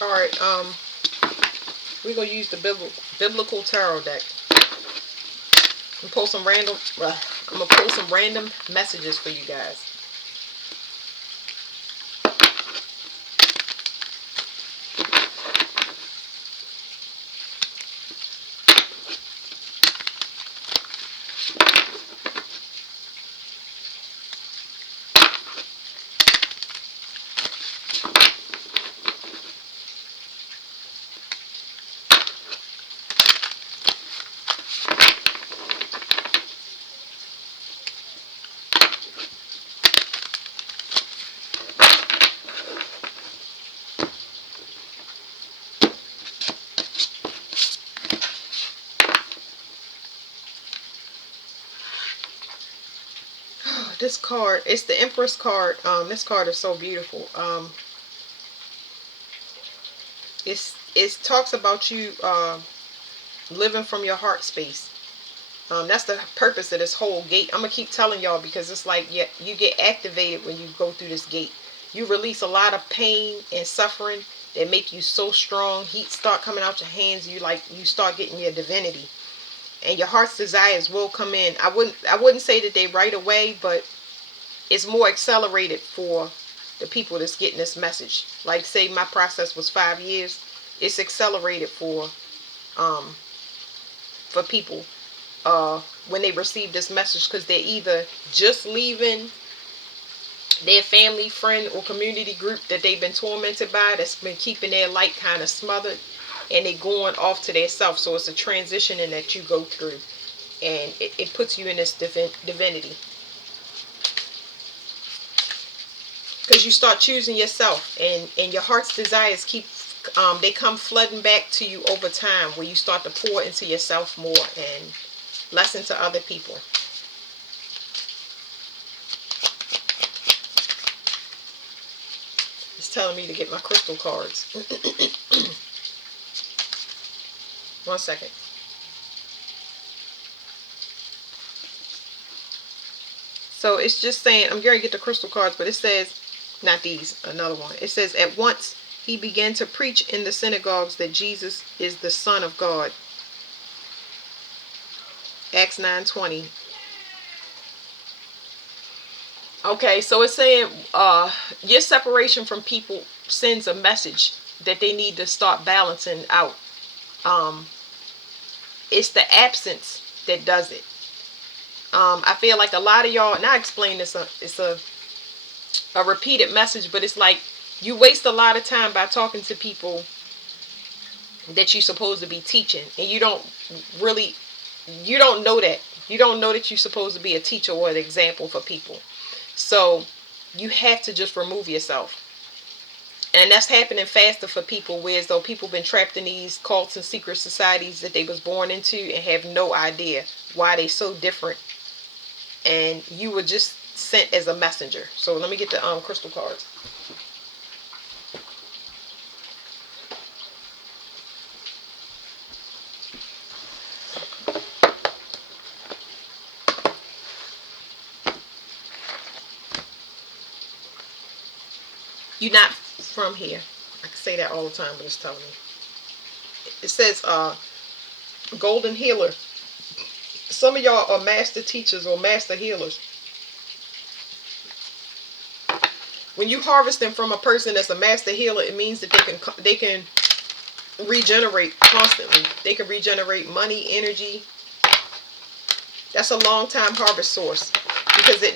All right. We're gonna use the biblical tarot deck and pull some random. I'm gonna pull some random messages for you guys. This card, it's the Empress card. This card is so beautiful. It talks about you living from your heart space. That's the purpose of this whole gate. I'm gonna keep telling y'all because it's like, yeah, you get activated when you go through this gate. You release a lot of pain and suffering that make you so strong. Heat start coming out your hands. You start getting your divinity, and your heart's desires will come in. I wouldn't say that they right away, but it's more accelerated for the people that's getting this message. Like, say my process was 5 years, it's accelerated um for people when they receive this message, because they're either just leaving their family, friend, or community group that they've been tormented by, that's been keeping their light kind of smothered, and they're going off to their self. So it's a transitioning that you go through, and it puts you in this divinity, because you start choosing yourself, and your heart's desires keep they come flooding back to you over time, where you start to pour into yourself more and less into other people. It's telling me to get my crystal cards. One second. So it's just saying, I'm going to get the crystal cards, but it says, not these, another one. It says, at once he began to preach in the synagogues that Jesus is the Son of God. Acts 9:20. Okay, so it's saying your separation from people sends a message that they need to start balancing out. Um, it's the absence that does it. I feel like a lot of y'all, and I explain this, it's a repeated message, but it's like you waste a lot of time by talking to people that you're supposed to be teaching, and you don't know that. You don't know that you're supposed to be a teacher or an example for people. So you have to just remove yourself. And that's happening faster for people, whereas though people been trapped in these cults and secret societies that they was born into and have no idea why they so different. And you were just sent as a messenger. So let me get the crystal cards. You're not from here. I can say that all the time, but it's telling me. It says golden healer. Some of y'all are master teachers or master healers. When you harvesting from a person that's a master healer, it means that they can regenerate constantly. They can regenerate money, energy. That's a long time harvest source, because it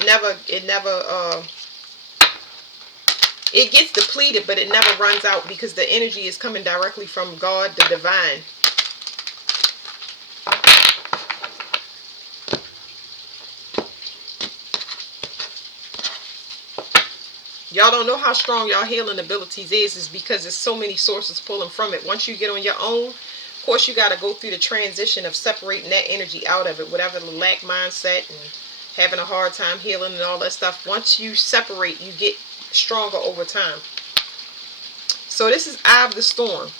gets depleted, but it never runs out, because the energy is coming directly from God, the divine. Y'all don't know how strong y'all healing abilities is because there's so many sources pulling from it. Once you get on your own, of course you got to go through the transition of separating that energy out of it, whatever the lack mindset and having a hard time healing and all that stuff. Once you separate, you get stronger over time. So this is Eye of the Storm.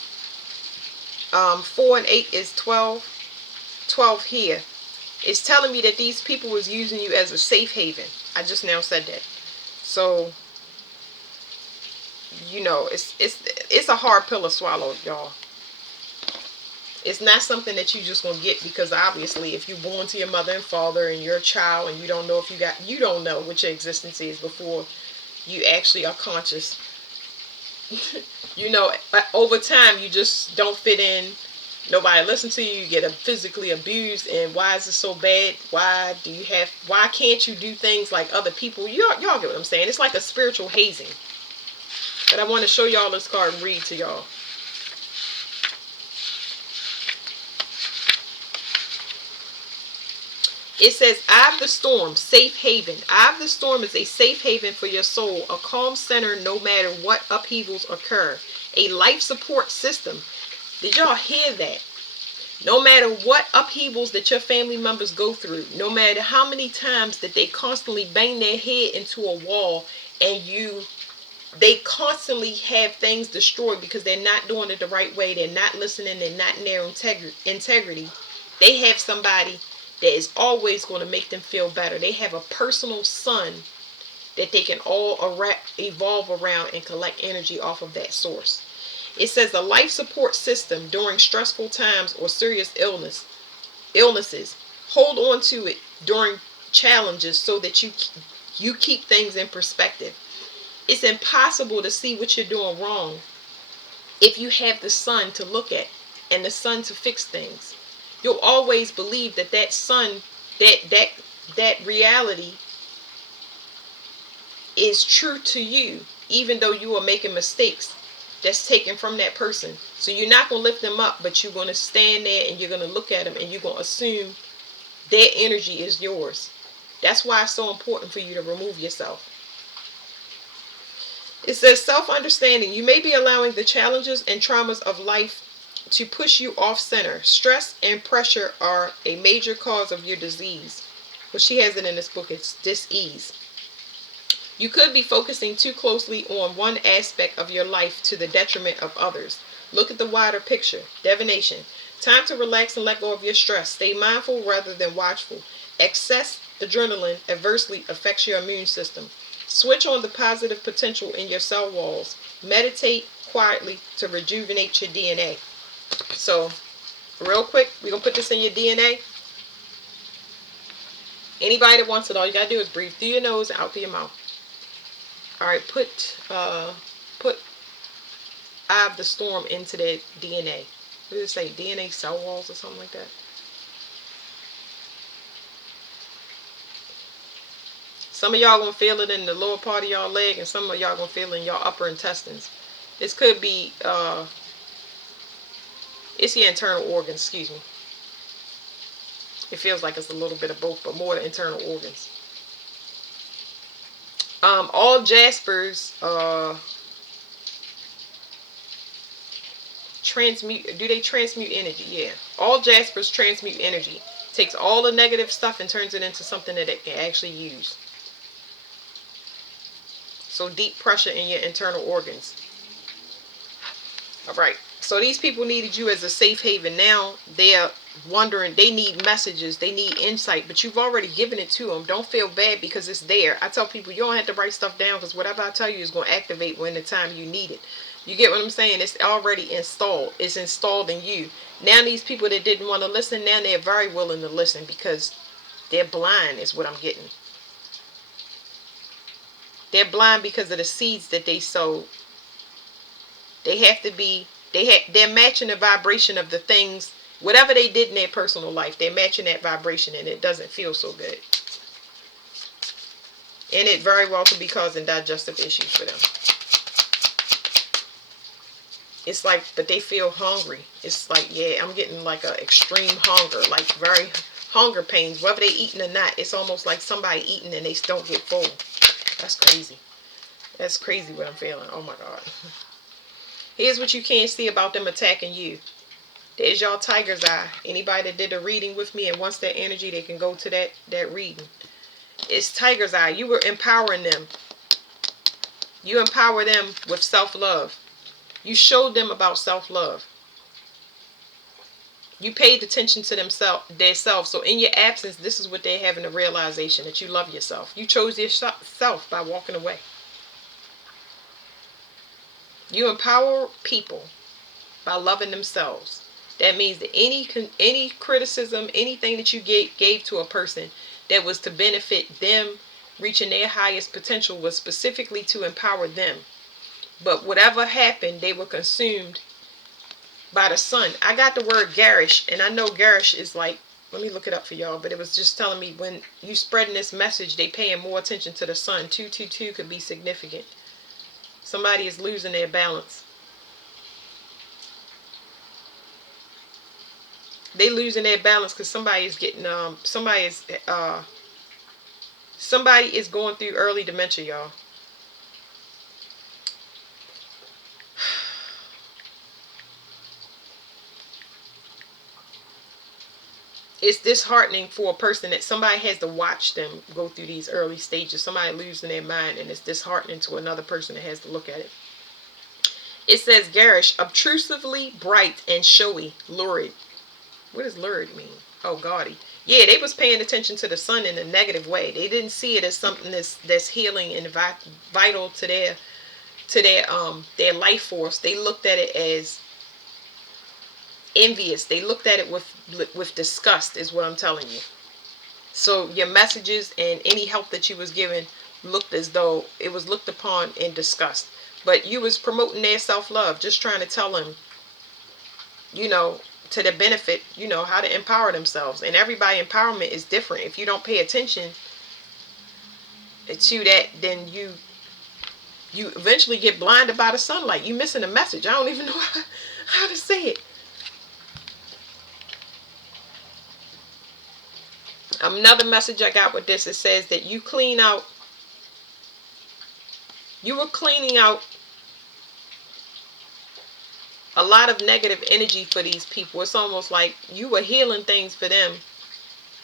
4 and 8 is 12. 12 here. It's telling me that these people was using you as a safe haven. I just now said that. So you know, it's a hard pill to swallow, y'all. It's not something that you just gonna get, because obviously if you're born to your mother and father and you're a child and you don't know if you don't know what your existence is before you actually are conscious. You know, over time you just don't fit in. Nobody listens to you. You get physically abused, and why is it so bad? Why can't you do things like other people? Y'all get what I'm saying? It's like a spiritual hazing. But I want to show y'all this card and read to y'all. It says, Eye of the Storm, safe haven. Eye of the Storm is a safe haven for your soul, a calm center no matter what upheavals occur, a life support system. Did y'all hear that? No matter what upheavals that your family members go through, no matter how many times that they constantly bang their head into a wall and they constantly have things destroyed because they're not doing it the right way, they're not listening, they're not in their integrity, they have somebody that is always going to make them feel better. They have a personal sun that they can all evolve around and collect energy off of that source. It says a life support system during stressful times or serious illnesses. Hold on to it during challenges so that you keep things in perspective. It's impossible to see what you're doing wrong if you have the sun to look at and the sun to fix things. You'll always believe that sun, that reality is true to you, even though you are making mistakes that's taken from that person. So you're not going to lift them up, but you're going to stand there and you're going to look at them and you're going to assume their energy is yours. That's why it's so important for you to remove yourself. It says self-understanding. You may be allowing the challenges and traumas of life to push you off center. Stress and pressure are a major cause of your disease. Well, she has it in this book. It's dis-ease. You could be focusing too closely on one aspect of your life to the detriment of others. Look at the wider picture. Divination. Time to relax and let go of your stress. Stay mindful rather than watchful. Excess adrenaline adversely affects your immune system. Switch on the positive potential in your cell walls. Meditate quietly to rejuvenate your DNA. So, real quick, we're going to put this in your DNA. Anybody that wants it, all you got to do is breathe through your nose and out through your mouth. Alright, put Eye of the Storm into their DNA. What does it say? DNA cell walls or something like that? Some of y'all going to feel it in the lower part of y'all leg, and some of y'all going to feel it in your upper intestines. This could be, it's your internal organs, excuse me. It feels like it's a little bit of both, but more the internal organs. All jaspers transmute. Do they transmute energy? Yeah. All jaspers transmute energy. Takes all the negative stuff and turns it into something that it can actually use. So deep pressure in your internal organs. Alright. So these people needed you as a safe haven. Now they're wondering, they need messages, they need insight, but you've already given it to them. Don't feel bad because it's there. I tell people you don't have to write stuff down, because whatever I tell you is going to activate when the time you need it. You get what I'm saying? It's already installed. It's installed in you. Now these people that didn't want to listen, now they're very willing to listen because they're blind is what I'm getting. They're blind because of the seeds that they sowed. They have to be, they're matching the vibration of the things. Whatever they did in their personal life, they're matching that vibration, and it doesn't feel so good. And it very well could be causing digestive issues for them. It's like, but they feel hungry. It's like, yeah, I'm getting like a extreme hunger, like very hunger pains. Whether they eating or not, it's almost like somebody eating and they don't get full. That's crazy. That's crazy what I'm feeling. Oh my God. Here's what you can't see about them attacking you. There's y'all tiger's eye. Anybody that did a reading with me and wants that energy, they can go to that reading. It's tiger's eye. You were empowering them. You empower them with self-love. You showed them about self-love. You paid attention to themselves. So in your absence, this is what they're having a realization, that you love yourself. You chose yourself by walking away. You empower people by loving themselves. That means that any criticism, anything that you gave to a person that was to benefit them reaching their highest potential was specifically to empower them. But whatever happened, they were consumed by the sun. I got the word garish, and I know garish is like, let me look it up for y'all, but it was just telling me when you spreading this message, they paying more attention to the sun. 222 could be significant. Somebody is losing their balance. They losing their balance because somebody is getting somebody is going through early dementia, y'all. It's disheartening for a person that somebody has to watch them go through these early stages. Somebody losing their mind, and it's disheartening to another person that has to look at it. It says garish, obtrusively bright and showy, lurid. What does lurid mean? Oh, gaudy. Yeah, they was paying attention to the sun in a negative way. They didn't see it as something that's healing and vital to their life force. They looked at it as envious. They looked at it with disgust, is what I'm telling you. So your messages and any help that you was given looked as though it was looked upon in disgust. But you was promoting their self-love, just trying to tell them, to the benefit, how to empower themselves. And everybody empowerment is different. If you don't pay attention to that, then you eventually get blinded by the sunlight. You missing a message. I don't even know how to say it. Another message I got with this, it says that you were cleaning out a lot of negative energy for these people. It's almost like you were healing things for them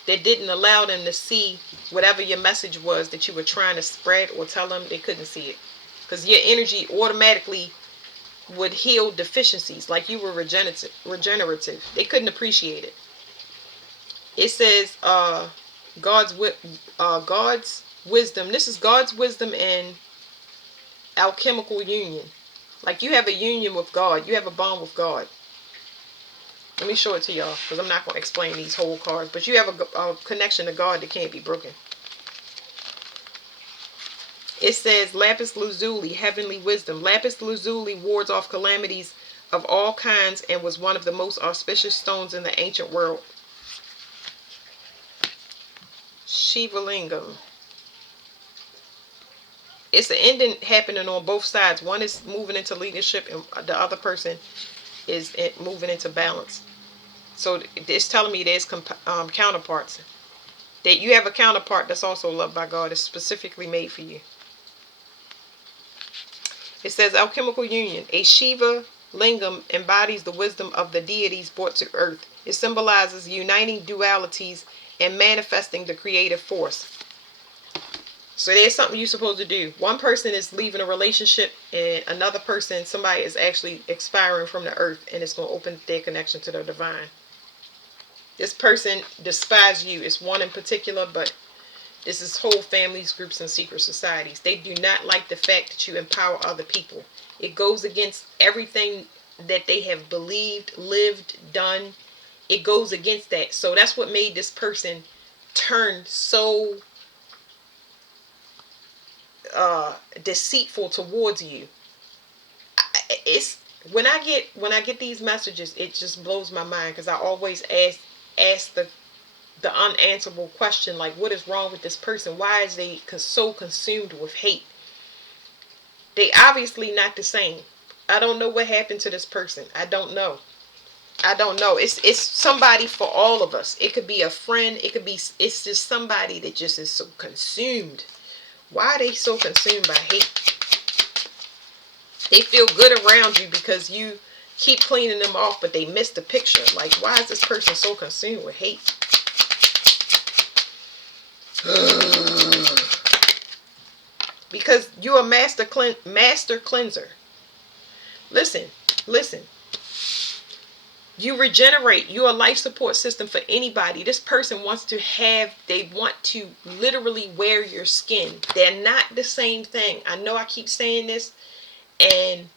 that didn't allow them to see whatever your message was that you were trying to spread or tell them. They couldn't see it because your energy automatically would heal deficiencies, like you were regenerative. They couldn't appreciate it. It says God's wisdom. This is God's wisdom and alchemical union. Like you have a union with God. You have a bond with God. Let me show it to y'all because I'm not going to explain these whole cards. But you have a connection to God that can't be broken. It says lapis lazuli, heavenly wisdom. Lapis lazuli wards off calamities of all kinds and was one of the most auspicious stones in the ancient world. Shiva Lingam. It's an ending happening on both sides. One is moving into leadership and the other person is moving into balance. So it's telling me there's counterparts. That you have a counterpart that's also loved by God. It's specifically made for you. It says alchemical union. A Shiva Lingam embodies the wisdom of the deities brought to earth. It symbolizes uniting dualities and manifesting the creative force. So there's something you're supposed to do. One person is leaving a relationship and another person, somebody is actually expiring from the earth, and it's going to open their connection to the divine. This person despises you. It's one in particular, but this is whole families, groups, and secret societies. They do not like the fact that you empower other people. It goes against everything that they have believed, lived, done. It goes against that. So that's what made this person turn so deceitful towards you. It's when I get these messages, it just blows my mind because I always ask the unanswerable question, like, what is wrong with this person? Why is they so consumed with hate? They obviously not the same. I don't know what happened to this person. I don't know. It's somebody for all of us. It could be a friend. It's just somebody that just is so consumed. Why are they so consumed by hate? They feel good around you because you keep cleaning them off, but they miss the picture. Like, why is this person so consumed with hate? Because you're a master cleanser. Listen. You regenerate. You're a life support system for anybody. This person they want to literally wear your skin. They're not the same thing. I know I keep saying this, and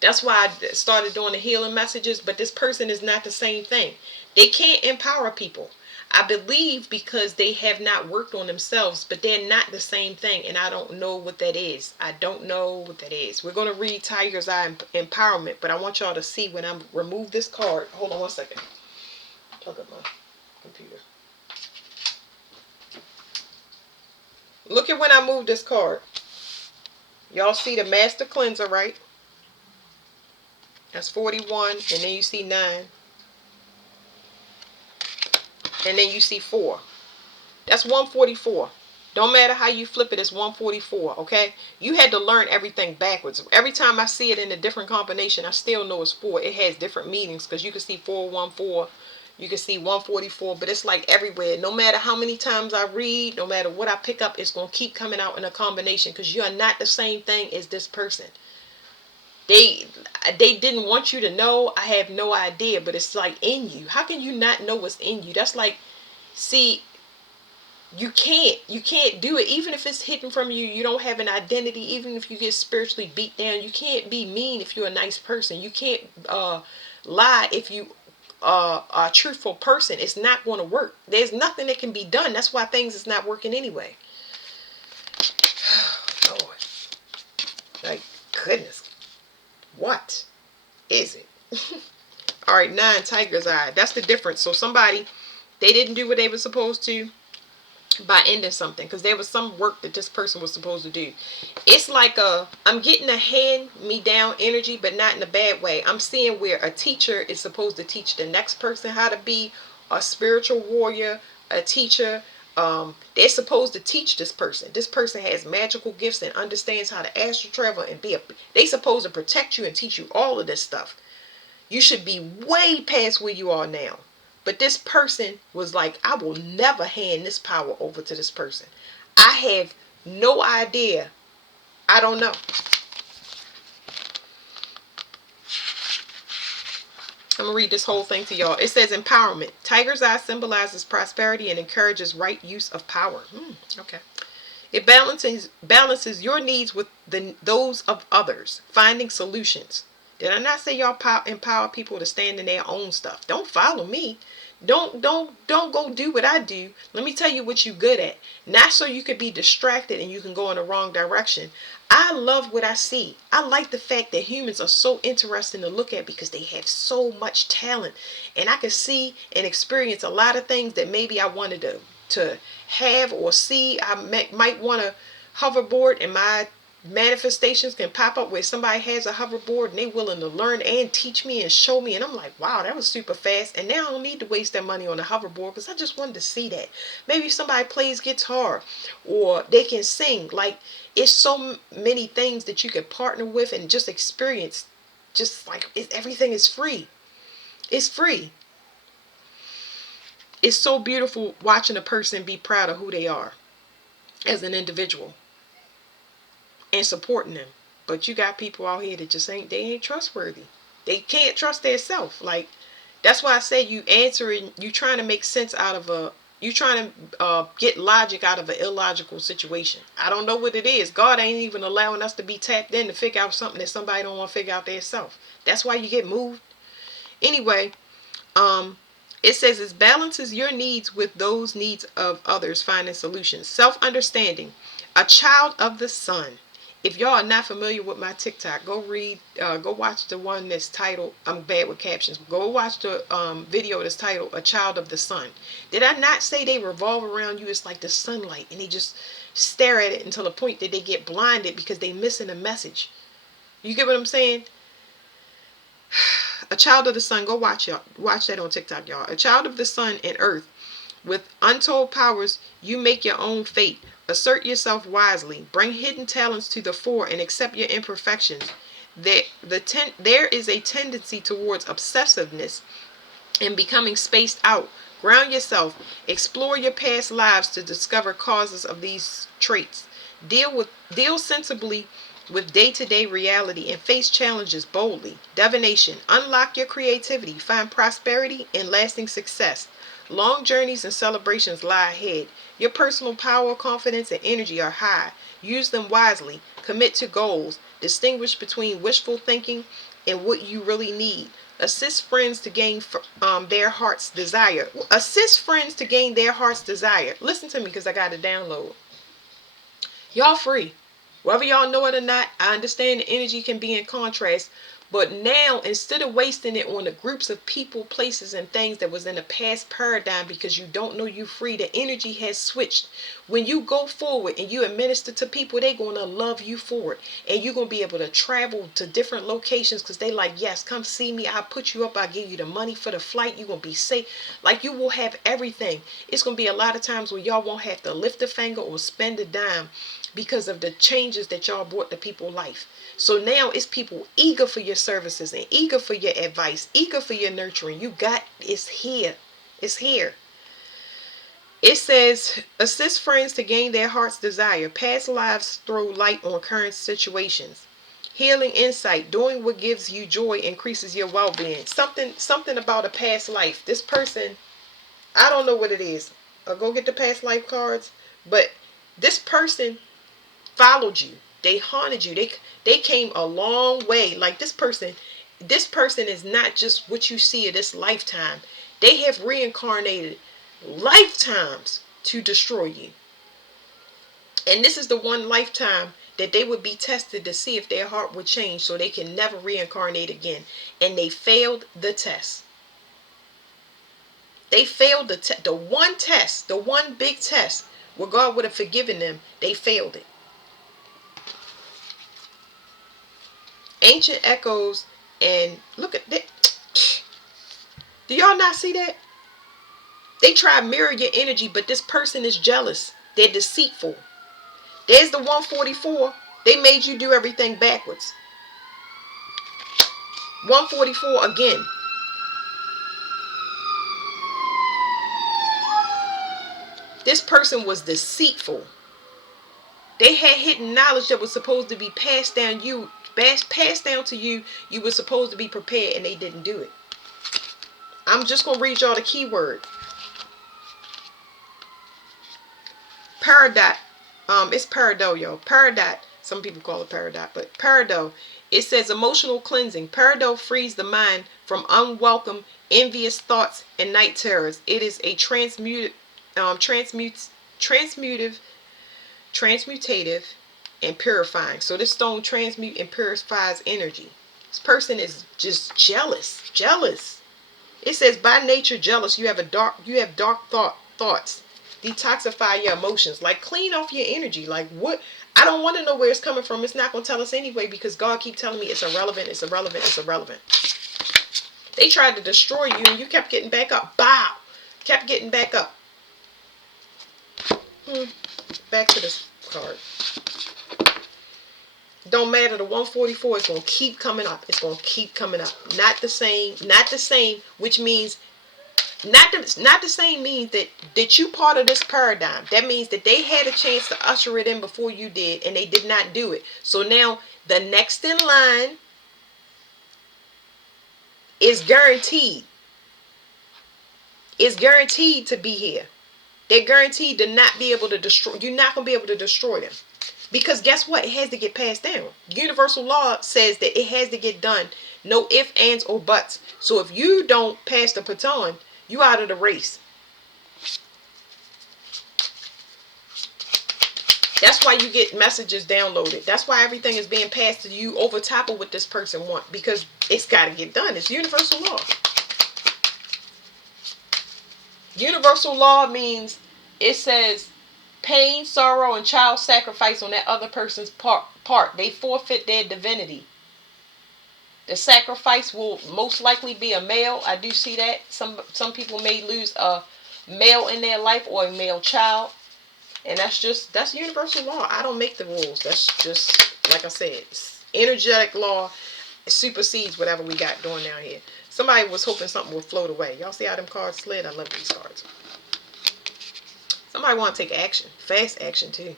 That's why I started doing the healing messages, but this person is not the same thing. They can't empower people. I believe because they have not worked on themselves, but they're not the same thing, and I don't know what that is. I don't know what that is. We're going to read Tiger's Eye Empowerment, but I want y'all to see when I remove this card. Hold on one second. Plug up my computer. Look at when I move this card. Y'all see the Master Cleanser, right? That's 41, and then you see 9. And then you see 4. That's 144. Don't matter how you flip it, it's 144, okay? You had to learn everything backwards. Every time I see it in a different combination, I still know it's 4. It has different meanings because you can see 414, you can see 144, but it's like everywhere. No matter how many times I read, no matter what I pick up, it's going to keep coming out in a combination because you are not the same thing as this person. They didn't want you to know. I have no idea, but it's like in you. How can you not know what's in you? That's like, see, you can't do it. Even if it's hidden from you, you don't have an identity. Even if you get spiritually beat down, you can't be mean if you're a nice person. You can't lie if you are a truthful person. It's not going to work. There's nothing that can be done. That's why things is not working anyway. Lord, like, goodness, what is it? All right, 9, Tiger's Eye. That's the difference. So somebody, they didn't do what they were supposed to by ending something, because there was some work that this person was supposed to do. It's like I'm getting a hand me down energy, but not in a bad way. I'm seeing where a teacher is supposed to teach the next person how to be a spiritual warrior, a teacher. They're supposed to teach this person. This person has magical gifts and understands how to astral travel and they supposed to protect you and teach you all of this stuff. You should be way past where you are now. But this person was like, I will never hand this power over to this person. I have no idea. I don't know. I'm going to read this whole thing to y'all. It says empowerment. Tiger's Eye symbolizes prosperity and encourages right use of power. Okay. It balances your needs with those of others, finding solutions. Did I not say y'all empower people to stand in their own stuff? Don't follow me. Don't go do what I do. Let me tell you what you're good at. Not so you could be distracted and you can go in the wrong direction. I love what I see. I like the fact that humans are so interesting to look at because they have so much talent. And I can see and experience a lot of things that maybe I wanted to have or see. I might want a hoverboard, and my manifestations can pop up where somebody has a hoverboard and they willing to learn and teach me and show me, and I'm like, wow, that was super fast. And now I don't need to waste that money on a hoverboard because I just wanted to see that. Maybe somebody plays guitar or they can sing. Like, it's so many things that you can partner with and just experience. Just like everything is free. It's free. It's so beautiful watching a person be proud of who they are as an individual and supporting them. But you got people out here that just ain't trustworthy. They can't trust themselves. Like, that's why I say you trying to make sense out of you trying to get logic out of an illogical situation. I don't know what it is. God ain't even allowing us to be tapped in to figure out something that somebody don't want to figure out themselves. That's why you get moved. Anyway, it says it balances your needs with those needs of others, finding solutions. Self-understanding. A child of the sun. If y'all are not familiar with my TikTok, go watch the one that's titled, I'm bad with captions, go watch the video that's titled A Child of the Sun. Did I not say they revolve around you? It's like the sunlight, and they just stare at it until the point that they get blinded because they missing a message. You get what I'm saying? A child of the sun. Go watch that on TikTok, y'all. A child of the sun and earth. With untold powers, you make your own fate. Assert yourself wisely. Bring hidden talents to the fore and accept your imperfections. There is a tendency towards obsessiveness and becoming spaced out. Ground yourself. Explore your past lives to discover causes of these traits. Deal sensibly with day-to-day reality and face challenges boldly. Divination. Unlock your creativity. Find prosperity and lasting success. Long journeys and celebrations lie ahead. Your personal power, confidence, and energy are high. Use them wisely. Commit to goals. Distinguish between wishful thinking and what you really need. Assist friends to gain their heart's desire. Assist friends to gain their heart's desire. Listen to me, because I got to download. Y'all free. Whether y'all know it or not, I understand the energy can be in contrast. But now, instead of wasting it on the groups of people, places, and things that was in the past paradigm because you don't know you free, the energy has switched. When you go forward and you administer to people, they're going to love you for it. And you're going to be able to travel to different locations because they like, yes, come see me. I'll put you up. I'll give you the money for the flight. You're going to be safe. Like, you will have everything. It's going to be a lot of times where y'all won't have to lift a finger or spend a dime because of the changes that y'all brought to people's life. So now it's people eager for your services and eager for your advice, eager for your nurturing. You got, it's here. It's here. It says, assist friends to gain their heart's desire. Past lives throw light on current situations. Healing insight. Doing what gives you joy increases your well-being. Something about a past life. This person, I don't know what it is. I'll go get the past life cards. But this person followed you. They haunted you. They came a long way. Like, this person is not just what you see of this lifetime. They have reincarnated lifetimes to destroy you. And this is the one lifetime that they would be tested to see if their heart would change so they can never reincarnate again. And they failed the test. They failed the one test, the one big test where God would have forgiven them. They failed it. Ancient echoes, and look at that. Do y'all not see that? They try to mirror your energy, but this person is jealous. They're deceitful. There's the 144. They made you do everything backwards. 144 again. This person was deceitful. They had hidden knowledge that was supposed to be passed down to you. You were supposed to be prepared, and they didn't do it. I'm just going to read y'all the keyword. Peridot. It's peridot, y'all. Peridot. Some people call it peridot, but peridot. It says emotional cleansing. Peridot frees the mind from unwelcome, envious thoughts and night terrors. It is a transmutative, and purifying. So this stone transmutes and purifies energy. This person is just jealous. Jealous. It says by nature jealous. You have dark thoughts. Detoxify your emotions. Like, clean off your energy. Like, what? I don't want to know where it's coming from. It's not going to tell us anyway, because God keep telling me it's irrelevant. It's irrelevant. It's irrelevant. They tried to destroy you and you kept getting back up. Bow. Kept getting back up. Back to this card. Don't matter. The 144 is going to keep coming up. It's going to keep coming up. Not the same. Not the same. Which means not the same means that you part of this paradigm. That means that they had a chance to usher it in before you did, and they did not do it. So now the next in line is guaranteed. It's guaranteed to be here. They're guaranteed to not be able to destroy. You're not going to be able to destroy them. Because guess what? It has to get passed down. Universal law says that it has to get done. No ifs, ands, or buts. So if you don't pass the baton, you out of the race. That's why you get messages downloaded. That's why everything is being passed to you over top of what this person wants. Because it's got to get done. It's universal law. Universal law means it says pain, sorrow, and child sacrifice on that other person's part. They forfeit their divinity. The sacrifice will most likely be a male. I do see that. Some people may lose a male in their life or a male child. And that's universal law. I don't make the rules. That's just, like I said, energetic law. It supersedes whatever we got going down here. Somebody was hoping something would float away. Y'all see how them cards slid? I love these cards. Somebody want to take action. Fast action, too.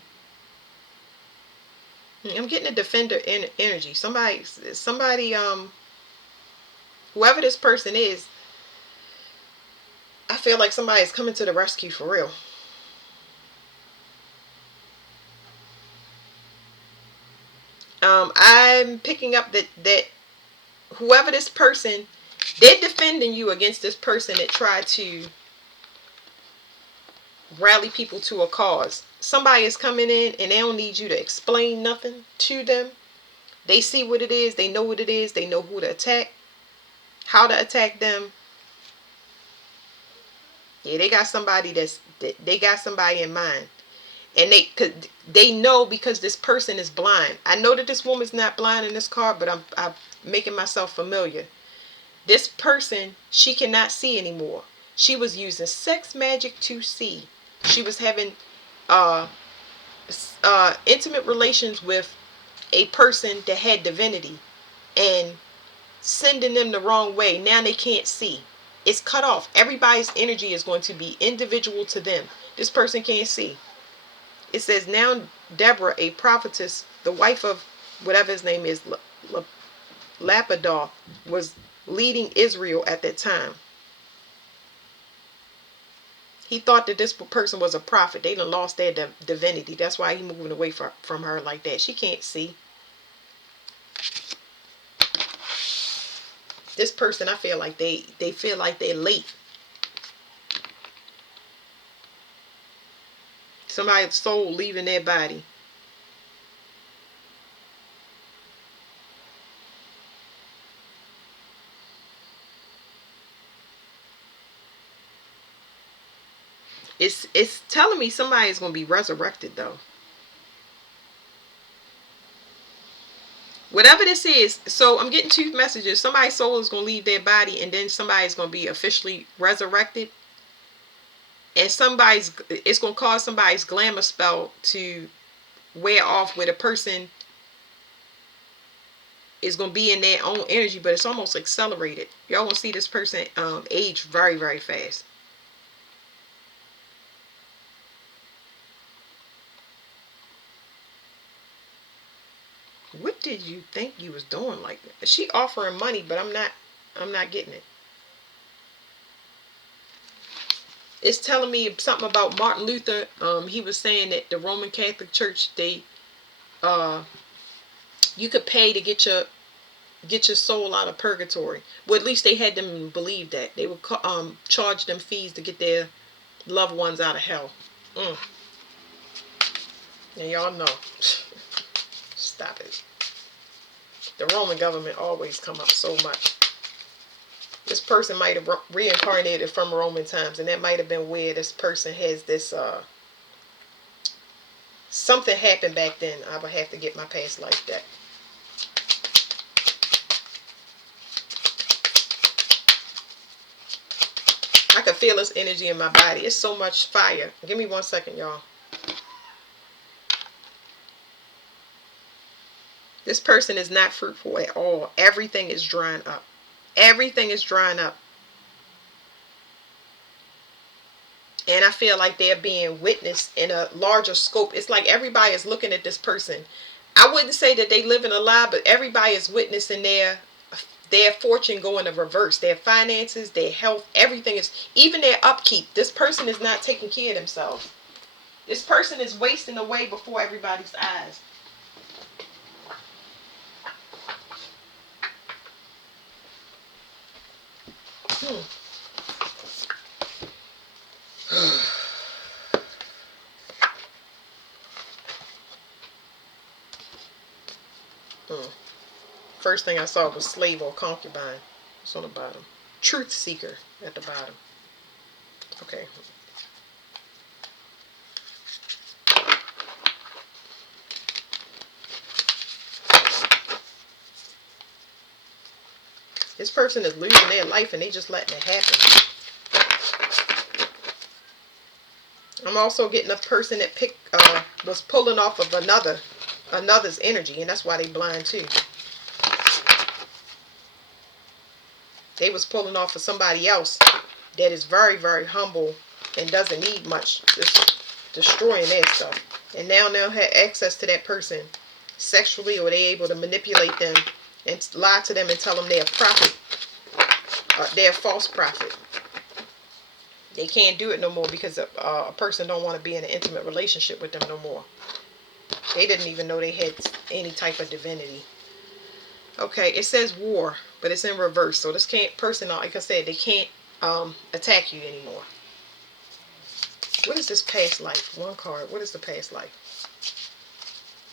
I'm getting a defender energy. Somebody, whoever this person is, I feel like somebody is coming to the rescue for real. I'm picking up that whoever this person, they're defending you against this person that tried to rally people to a cause. Somebody is coming in and they don't need you to explain nothing to them. They see what it is. They know what it is. They know who to attack, how to attack them. Yeah, they got somebody they got somebody in mind. And they know because this person is blind. I know that this woman's not blind in this card, but I'm making myself familiar. This person, she cannot see anymore. She was using sex magic to see. She was having uh, intimate relations with a person that had divinity and sending them the wrong way. Now they can't see. It's cut off. Everybody's energy is going to be individual to them. This person can't see. It says, now Deborah, a prophetess, the wife of whatever his name is, Lapidoth, was leading Israel at that time. He thought that this person was a prophet. They done lost their divinity. That's why he moving away from her like that. She can't see. This person, I feel like they feel like they're late. Somebody's soul leaving their body. It's telling me somebody's going to be resurrected though. Whatever this is, so I'm getting two messages. Somebody's soul is going to leave their body and then somebody's going to be officially resurrected. And it's going to cause somebody's glamour spell to wear off where the person is going to be in their own energy, but it's almost accelerated. Y'all going to see this person age very, very fast. What did you think you was doing like that? She offering money, but I'm not getting it. It's telling me something about Martin Luther. He was saying that the Roman Catholic Church, you could pay to get your soul out of purgatory. Well, at least they had them believe that. They would charge them fees to get their loved ones out of hell. And y'all know. Stop it. The Roman government always come up so much. This person might have reincarnated from Roman times, and that might have been where this person has this something happened back then. I would have to get my past life deck. I can feel this energy in my body. It's so much fire. Give me 1 second, y'all. This person is not fruitful at all. Everything is drying up. Everything is drying up. And I feel like they're being witnessed in a larger scope. It's like everybody is looking at this person. I wouldn't say that they live in a lie, but everybody is witnessing their fortune going in reverse. Their finances, their health, everything is, even their upkeep. This person is not taking care of themselves. This person is wasting away before everybody's eyes. First thing I saw was slave or concubine. It's on the bottom. Truth seeker at the bottom. Okay. This person is losing their life and they just letting it happen. I'm also getting a person that was pulling off of another's energy, and that's why they blind too. They was pulling off of somebody else that is very, very humble and doesn't need much, just destroying their stuff. And now have access to that person sexually, or they able to manipulate them and lie to them and tell them they're a prophet. They're a false prophet. They can't do it no more because a person don't want to be in an intimate relationship with them no more. They didn't even know they had any type of divinity. Okay, it says war, but it's in reverse. So this can't person, like I said, they can't attack you anymore. What is this past life? One card. What is the past life?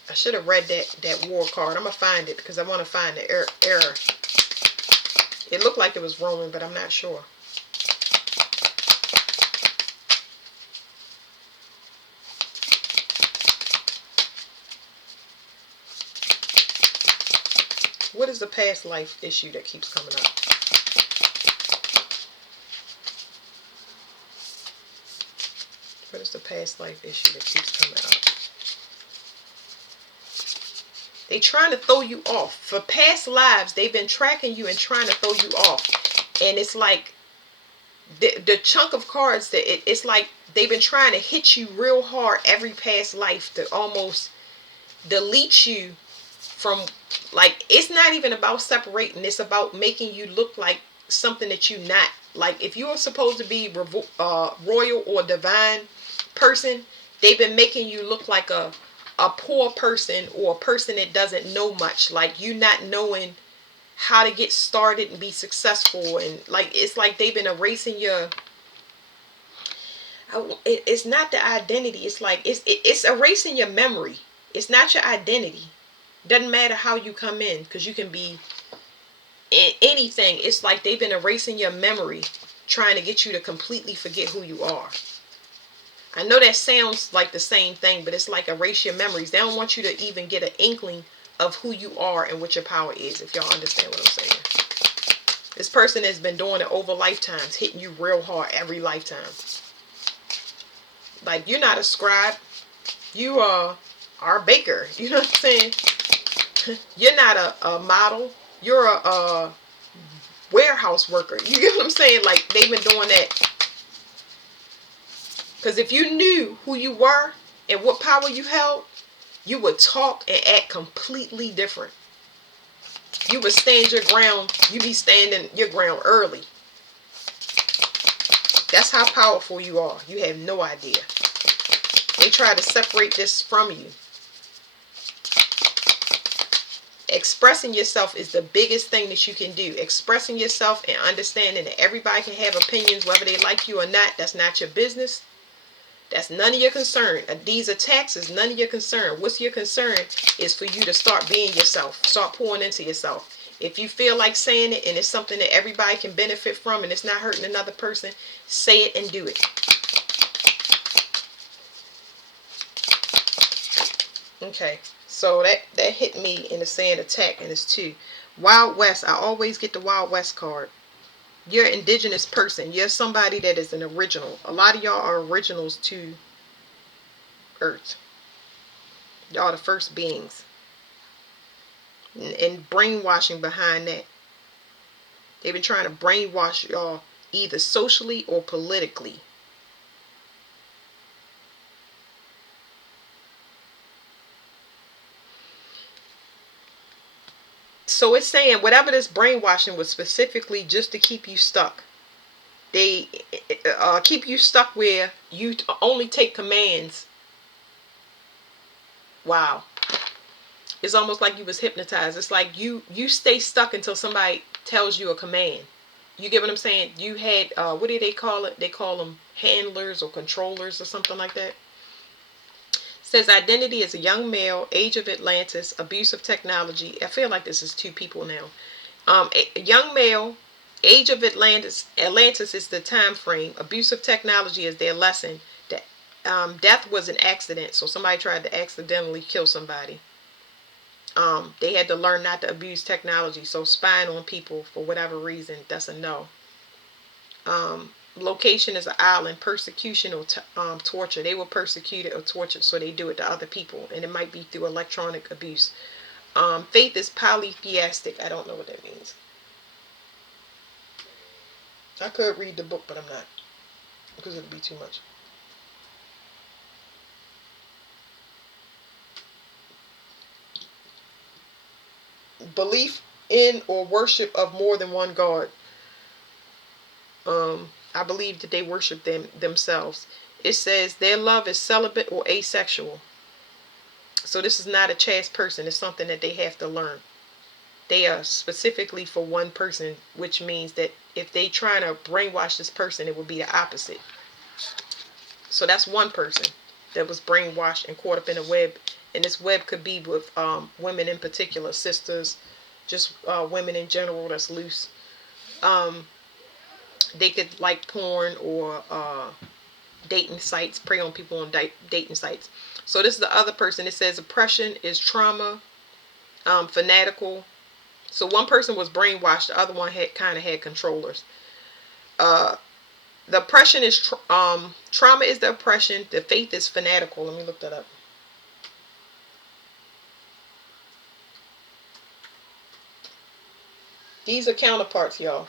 I should have read that war card. I'm gonna find it because I want to find the error. It looked like it was Roman, but I'm not sure. What is the past life issue that keeps coming up? What is the past life issue that keeps coming up? They trying to throw you off. For past lives, they've been tracking you and trying to throw you off. And it's like the chunk of cards that it's like they've been trying to hit you real hard every past life to almost delete you from, like, it's not even about separating. It's about making you look like something that you're not. Like, if you are supposed to be royal or divine person, they've been making you look like a poor person or a person that doesn't know much, like you not knowing how to get started and be successful. And like, it's like they've been erasing your, it's not the identity, it's like it's erasing your memory. It's not your identity. Doesn't matter how you come in, because you can be anything. It's like they've been erasing your memory, trying to get you to completely forget who you are. I know that sounds like the same thing, but it's like erase your memories. They don't want you to even get an inkling of who you are and what your power is, if y'all understand what I'm saying. This person has been doing it over lifetimes, hitting you real hard every lifetime. Like, you're not a scribe. You are a baker. You know what I'm saying? You're not a model. You're a warehouse worker. You get what I'm saying? Like, they've been doing that. Because if you knew who you were and what power you held, you would talk and act completely different. You would stand your ground. You be standing your ground early. That's how powerful you are. You have no idea. They try to separate this from you. Expressing yourself is the biggest thing that you can do. Expressing yourself and understanding that everybody can have opinions, whether they like you or not. That's not your business. That's none of your concern. These attacks is none of your concern. What's your concern is for you to start being yourself. Start pouring into yourself. If you feel like saying it and it's something that everybody can benefit from and it's not hurting another person, say it and do it. Okay, so that hit me in the saying attack, and it's 2. Wild West. I always get the Wild West card. You're an indigenous person. You're somebody that is an original. A lot of y'all are originals to Earth. Y'all the first beings. And brainwashing behind that. They've been trying to brainwash y'all either socially or politically. So it's saying whatever this brainwashing was specifically just to keep you stuck. They keep you stuck where you only take commands. Wow. It's almost like you was hypnotized. It's like you stay stuck until somebody tells you a command. You get what I'm saying? You had, what do they call it? They call them handlers or controllers or something like that. Says identity is a young male, age of Atlantis, abuse of technology. I feel like this is 2 people now. A young male, age of Atlantis. Atlantis is the time frame. Abuse of technology is their lesson. Death was an accident, so somebody tried to accidentally kill somebody. They had to learn not to abuse technology. So spying on people for whatever reason, that's a no. Location is an island. Persecution or torture. They were persecuted or tortured, so they do it to other people, and it might be through electronic abuse. Faith is polytheistic. I don't know what that means. I could read the book, but I'm not, because it would be too much. Belief in or worship of more than one God. I believe that they worship themselves. It says their love is celibate or asexual. So this is not a chaste person. It's something that they have to learn. They are specifically for one person, which means that if they trying to brainwash this person, it would be the opposite. So that's one person that was brainwashed and caught up in a web. And this web could be with women in particular, sisters, just women in general that's loose. Um, they could like porn or dating sites, prey on people on dating sites. So this is the other person. It says oppression is trauma, fanatical. So one person was brainwashed, the other one had kind of had controllers. Uh, the oppression is trauma is the oppression. The faith is fanatical. Let me look that up. These are counterparts, y'all.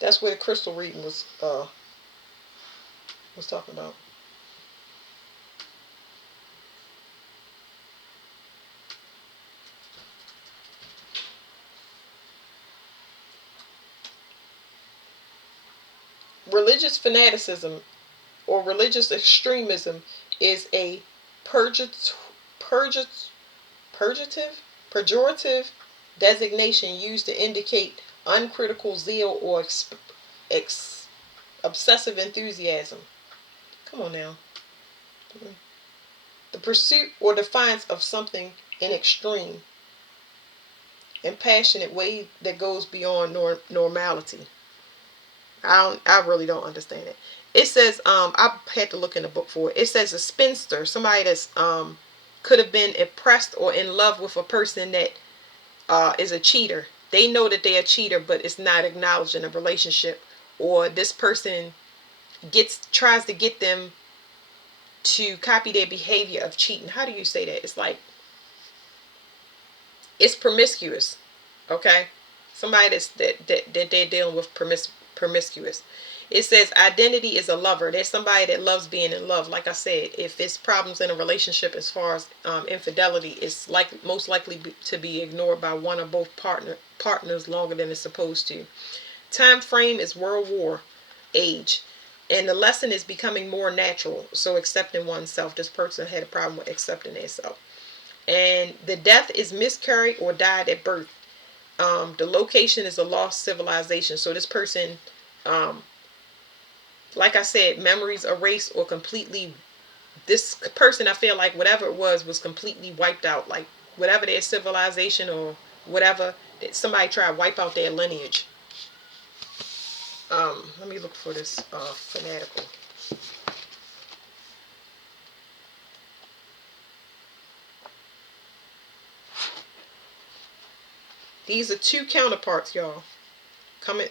That's where the crystal reading was talking about. Religious fanaticism or religious extremism is a pejorative designation used to indicate uncritical zeal or obsessive enthusiasm. Come on now. The pursuit or defiance of something in extreme and passionate way that goes beyond normality. I really don't understand it. It says I had to look in the book for it. It says a spinster, somebody that's could have been impressed or in love with a person that is a cheater. They know that they're a cheater, but it's not acknowledged in a relationship. Or this person tries to get them to copy their behavior of cheating. How do you say that? It's like it's promiscuous. Okay, somebody that they're dealing with promiscuous. It says identity is a lover. There's somebody that loves being in love. Like I said, if it's problems in a relationship as far as infidelity, it's like most likely to be ignored by one or both partners longer than it's supposed to. Time frame is World War age. And the lesson is becoming more natural. So accepting oneself. This person had a problem with accepting themselves. And the death is miscarried or died at birth. The location is a lost civilization. So this person, like I said, memories erased or completely. This person, I feel like whatever it was completely wiped out. Like whatever their civilization or whatever, that somebody tried to wipe out their lineage. Let me look for this fanatical. These are two counterparts, y'all,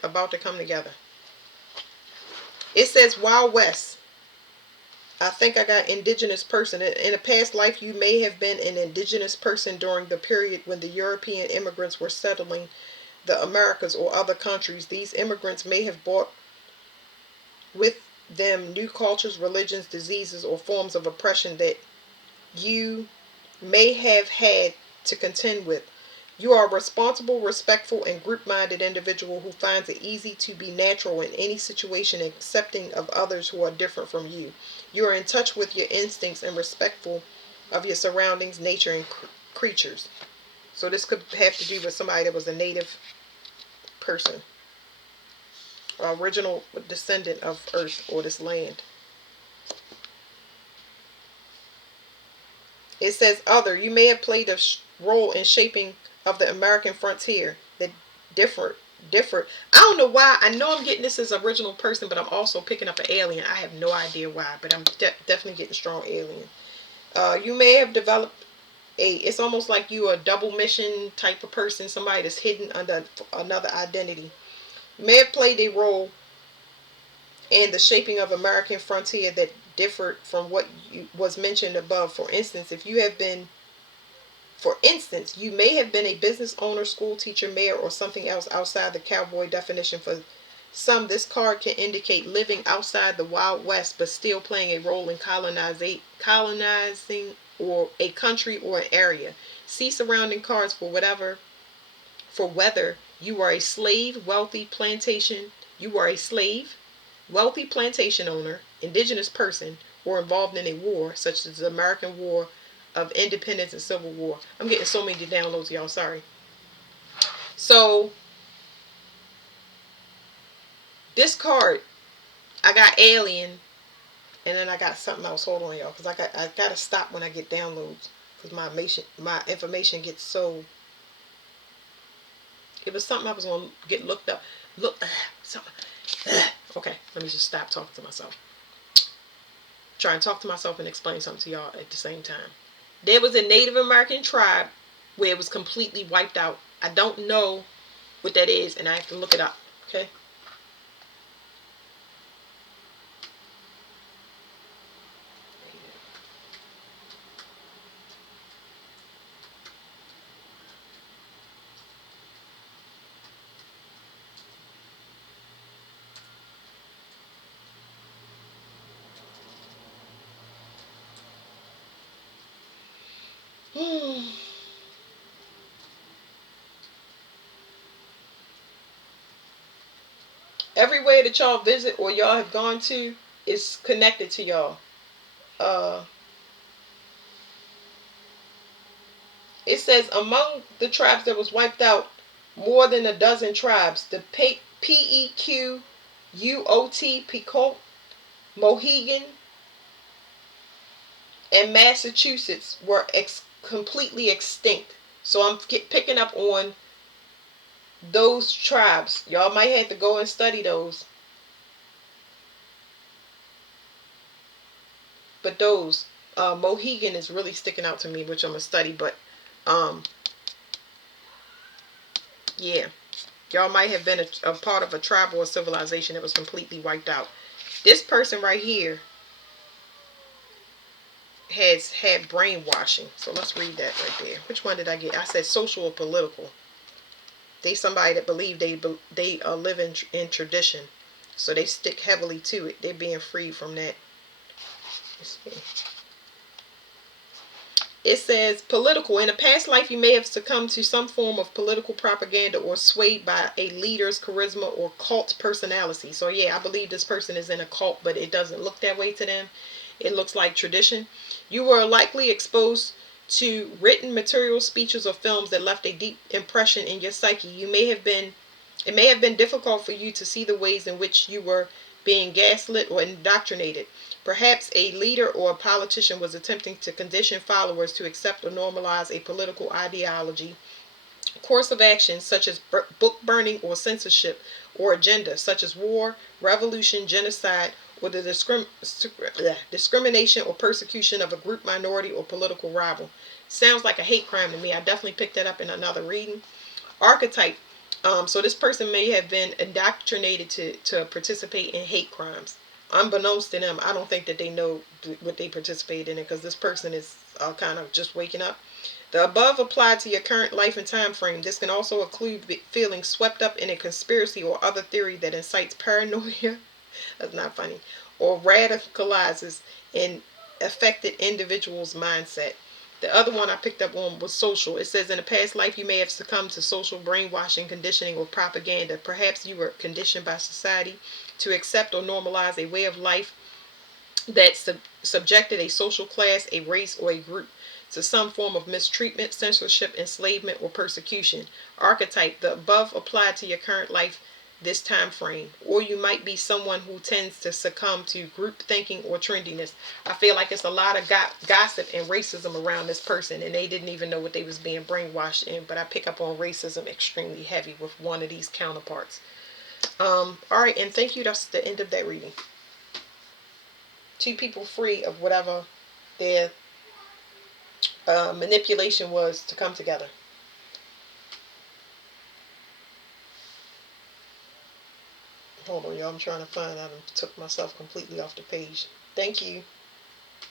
about to come together. It says Wild West. I think I got indigenous person. In a past life, you may have been an indigenous person during the period when the European immigrants were settling the Americas or other countries. These immigrants may have brought with them new cultures, religions, diseases, or forms of oppression that you may have had to contend with. You are a responsible, respectful, and group-minded individual who finds it easy to be natural in any situation, accepting of others who are different from you. You are in touch with your instincts and respectful of your surroundings, nature, and creatures. So this could have to do with somebody that was a native person, original descendant of Earth or this land. It says other. You may have played a role in shaping of the American frontier that differed. I don't know why. I know I'm getting this as original person, but I'm also picking up an alien. I have no idea why, but I'm definitely getting strong alien. You may have developed it's almost like you are a double mission type of person, somebody that's hidden under another identity. You may have played a role in the shaping of American frontier that differed from what was mentioned above. For instance, you may have been a business owner, school teacher, mayor, or something else outside the cowboy definition. For some, this card can indicate living outside the Wild West, but still playing a role in colonizing or a country or an area. See surrounding cards for whether you are a slave, wealthy plantation owner, indigenous person, or involved in a war, such as the American War of Independence and Civil War. I'm getting so many downloads, y'all. Sorry. So this card, I got alien, and then I got something else. Hold on, y'all, because I gotta stop when I get downloads, because my information gets so. It was something I was gonna get looked up. Look, something. Okay, let me just stop talking to myself. Try and talk to myself and explain something to y'all at the same time. There was a Native American tribe where it was completely wiped out. I don't know what that is, and I have to look it up. Okay. Everywhere that y'all visit or y'all have gone to is connected to y'all. Uh, it says among the tribes that was wiped out, more than a dozen tribes. The Pequot, Pequot, Mohegan, and Massachusetts were completely extinct. So I'm picking up on those tribes. Y'all might have to go and study those. But those, Mohegan is really sticking out to me, which I'm going to study. But, um, yeah. Y'all might have been a part of a tribe or a civilization that was completely wiped out. This person right here has had brainwashing. So let's read that right there. Which one did I get? I said social or political. They somebody that believe they live in tradition. So they stick heavily to it. They're being freed from that. Let's see. It says political. In a past life, you may have succumbed to some form of political propaganda or swayed by a leader's charisma or cult personality. So yeah, I believe this person is in a cult, but it doesn't look that way to them. It looks like tradition. You were likely exposed to written material, speeches, or films that left a deep impression in your psyche. It may have been difficult for you to see the ways in which you were being gaslit or indoctrinated. Perhaps a leader or a politician was attempting to condition followers to accept or normalize a political ideology, course of action such as book burning or censorship, or agenda such as war, revolution, genocide, or the discrimination or persecution of a group, minority, or political rival. Sounds like a hate crime to me. I definitely picked that up in another reading. Archetype. So this person may have been indoctrinated to participate in hate crimes. Unbeknownst to them, I don't think that they know what they participate in it, because this person is kind of just waking up. The above applied to your current life and time frame. This can also include feeling swept up in a conspiracy or other theory that incites paranoia. That's not funny. Or radicalizes an affected individual's mindset. The other one I picked up on was social. It says in a past life you may have succumbed to social brainwashing, conditioning, or propaganda. Perhaps you were conditioned by society to accept or normalize a way of life that subjected a social class, a race, or a group to some form of mistreatment, censorship, enslavement, or persecution. Archetype. The above applied to your current life this time frame, or you might be someone who tends to succumb to group thinking or trendiness. I feel like it's a lot of gossip and racism around this person, and they didn't even know what they was being brainwashed in. But I pick up on racism extremely heavy with one of these counterparts. All right, and thank you. That's the end of that reading. Two people free of whatever their manipulation was to come together. Hold on, y'all. I'm trying to find out. I took myself completely off the page. Thank you.